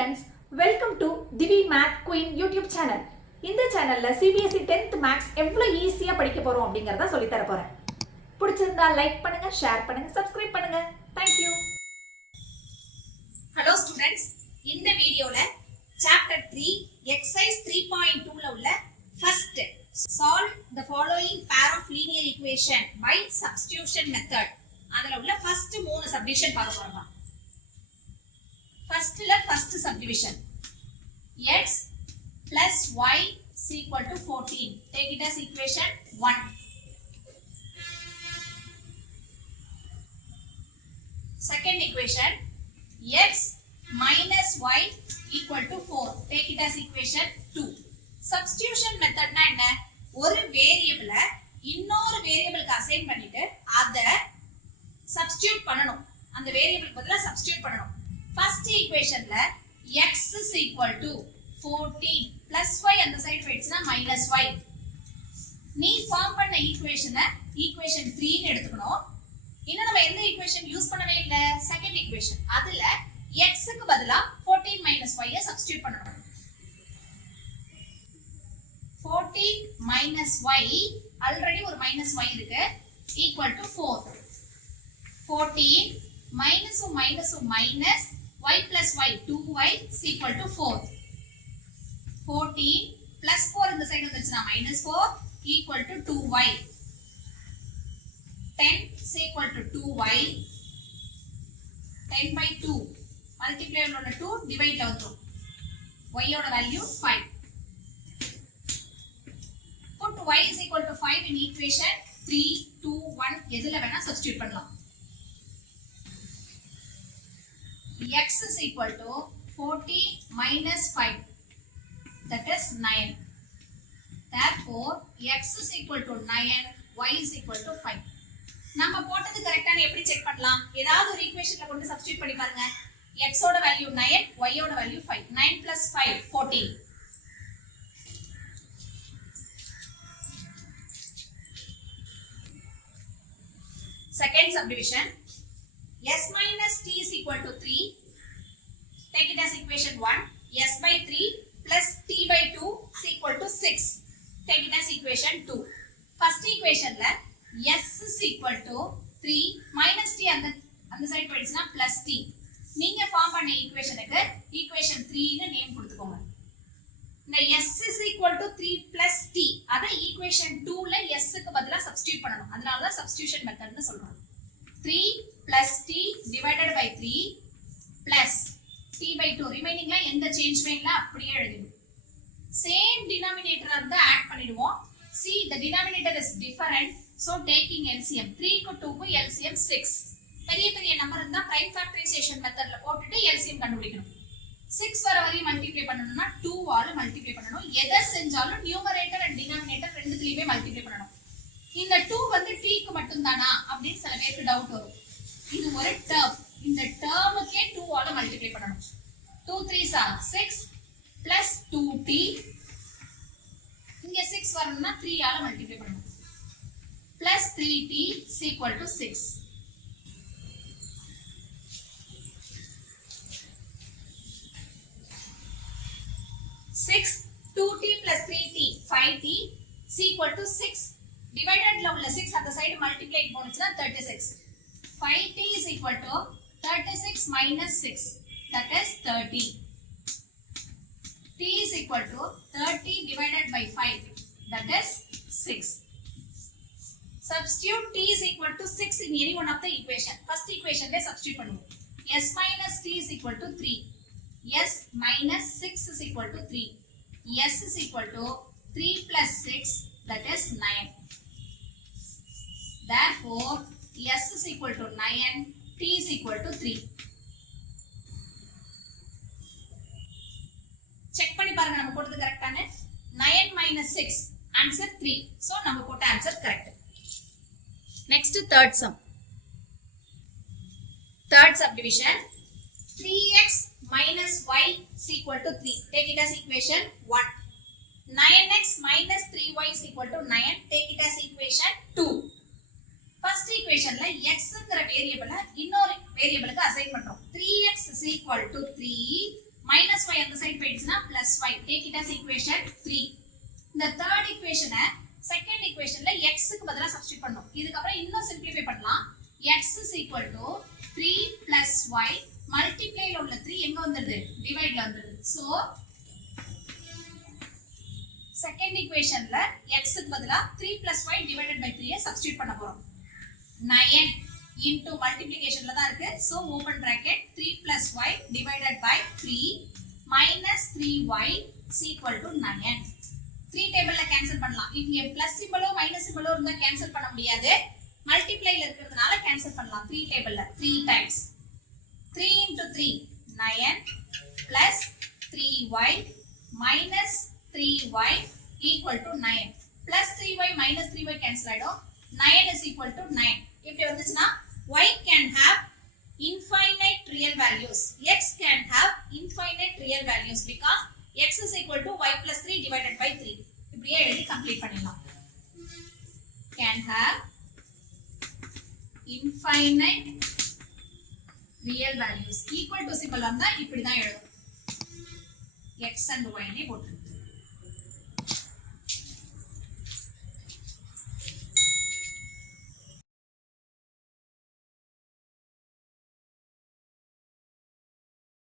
students, welcome to Divi Math Queen YouTube channel. இந்த சேனல்ல CBSE 10th Maths எவ்வளவு ஈஸியா படிக்க போறோம் அப்படிங்கறத சொல்லி தர போறேன். பிடிச்சிருந்தா லைக் பண்ணுங்க, ஷேர் பண்ணுங்க, சப்ஸ்கிரைப் பண்ணுங்க. Thank you. Hello students, இந்த வீடியோல chapter 3 exercise 3.2ல உள்ள first solve the following pair of linear equation by substitution method. அதுல உள்ள first 3 subdivision பார்க்க போறோம். First subdivision x plus y is equal to 14. Take it as equation 1. Second equation x minus y equal to 4. Take it as equation 2. Substitution method na enna? ஒரு வேரியபிள இன்னொரு வேரியபிளுக்கு assign பண்ணிட்டு அத substitute பண்ணனும். அந்த வேரியபிளுக்கு பதிலா substitute பண்ணனும். First equationல x is equal to 14 plus y அந்த side போயிடுச்சுனா minus y. நீ ஃபார்ம் பண்ண ஈக்குவேஷனை ஈக்குவேஷன் 3 ன்னு எடுத்துக்கணும். இன்னும் நம்ம எந்த ஈக்குவேஷன் யூஸ் பண்ணவே இல்ல, செகண்ட் ஈக்குவேஷன். அதுல x க்கு பதிலா 14 minus y ஐ சப்ஸ்டிட்யூட் பண்ணனும். 14 minus y ஆல்ரெடி ஒரு minus y இருக்கு equal to 4. 14 minus minus y plus y 2y is equal to 4. 14 plus 4 இந்த side வந்துருச்சுனா minus 4 equal to 2y. 10 is equal to 2y. 10 by 2 multiply உள்ள 2 divide ல வந்துரும். y ஓட value 5. Put y is equal to 5 in equation 3 2 1 எதுல வேணா substitute பண்ணலாம். x is equal to 40 minus 5, that is 9. Therefore x is equal to 9, y is equal to 5. நம்ம போட்டது கரெக்ட்டானு எப்படி செக் பண்ணலாம்? ஏதாவது ஒரு ஈக்குவேஷன்ல கொண்டு சப்ஸ்டிட்யூட் பண்ணி பாருங்க. x ஓட வேல்யூ 9, y ஓட value 5. 9 plus 5 14. Second subdivision s minus t is equal to 3. Take it as equation 1. S by 3 plus t by 2 is equal to 6. Take it as equation 2. First equation la s is equal to 3 minus t அந்த side போயிடுச்சுனா plus t. நீங்க form பண்ண ஈக்குவேஷனுக்கு equation 3 ன்னு name கொடுத்துக்கோங்க. இந்த s is equal to 3 plus t அத equation 2 ல s க்கு பதிலா சப்ஸ்டிட்யூட் பண்ணனும். அதனால தான் சப்ஸ்டிட்யூஷன் மெத்தட்னு சொல்றோம். 3 plus t divided by 3 plus t by 2 ரிமைனிங்ல எந்த சேஞ்ச்மே இல்ல, அப்படியே எழுதிடுவோம். சேம் டினாமினேட்டரா இருந்தா ஆட் பண்ணிடுவோம். see the denominator is different, so taking LCM 3 க்கு 2 க்கு LCM 6. பெரிய பெரிய நம்பர் இருந்தா பிரைம் ஃபேக்டரைசேஷன் மெத்தட்ல போட்டுட்டு LCM கண்டுபிடிக்கணும். 6 வர வரை மல்டிப்ளை பண்ணனும்னா 2 ஆல மல்டிப்ளை பண்ணனும். எதை செஞ்சாலும் நியூமரேட்டர் அண்ட் டினாமினேட்டர் ரெண்டுத்துலயுமே மல்டிப்ளை பண்ணனும். இந்த 2 வந்து t க்கு மட்டும் தானா அப்படினு சில பேருக்கு டவுட் வரும். இது ஒரு டேர்ம். இந்த டேர்முக்கே 2 ஆல மல்டிப்ளை பண்ணனும். 2 3s are 6 plus 2t. இங்க 6 வரணும்னா 3 ஆல மல்டிப்ளை பண்ணனும். plus 3t is equal to 6. 6 2t plus 3t 5t is equal to 6. டிவைடட்ல உள்ள 6 அந்த side multiply போனுச்சுனா 36. 5t is equal to 36 minus 6, that is 30. t is equal to 30 divided by 5, that is 6. Substitute t is equal to 6 in any one of the equation. First equation le substitute பண்ணுவோம். s minus t is equal to 3. s minus 6 is equal to 3. s is equal to 3 plus 6, that is 9. Therefore s is equal to 9, t is equal to 3. Check பண்ணி பாருங்க நம்ம போட்டது கரெக்ட்டானு. 9 minus 6 answer 3. so நம்ம போட்ட answer correct. next third sum. Third subdivision 3x minus y is equal to 3. Take it as equation 1. 9x minus 3y is equal to 9. Take it as equation 2. First equationல xங்கற வேரியபிளை இன்னொரு வேரியபிளுக்கு assign பண்றோம். 3x is equal to 3 minus y அந்த side போயிடுச்சுனா plus y. Take it as equation 3. இந்த third equation second equationல x க்கு பதிலா substitute பண்ணனும். இதுக்கு அப்புறம் இன்னும் சிம்பிளிஃபை பண்ணலாம். x is equal to 3 plus y மல்டிப்ளைல உள்ள 3 எங்க வந்துருது? டிவைட்ல வந்துருது. So second equationல x க்கு பதிலா 3 plus y divided by 3 substitute பண்ண போறோம். 9 into multiplicationல தான் இருக்கு. So open bracket 3 plus y divided by 3 minus 3y is equal to 9. 3 டேபிள்ல கேன்சல் பண்ணலாம். இங்க பிளஸ் சிம்பலோ மைனஸ் சிம்பலோ இருந்தா கேன்சல் பண்ண முடியாது. மல்டிப்ளைல இருக்கிறதுனால கேன்சல் பண்ணலாம். 3 டேபிள்ல 3 times 3 into 3 9 plus 3y minus 3y equal to 9 plus 3y minus 3y cancel ஆயிடும். 9 is equal to 9. இப்படி வந்துச்சுனா y can have infinite real values. X can have infinite real values because x is equal to y plus 3 divided by 3. இப்படியே எழுதி complete பண்ணிடலாம். Can have infinite real values. Equal to symbol வந்தா இப்படி தான் எழுதும். x and y னே போட்டு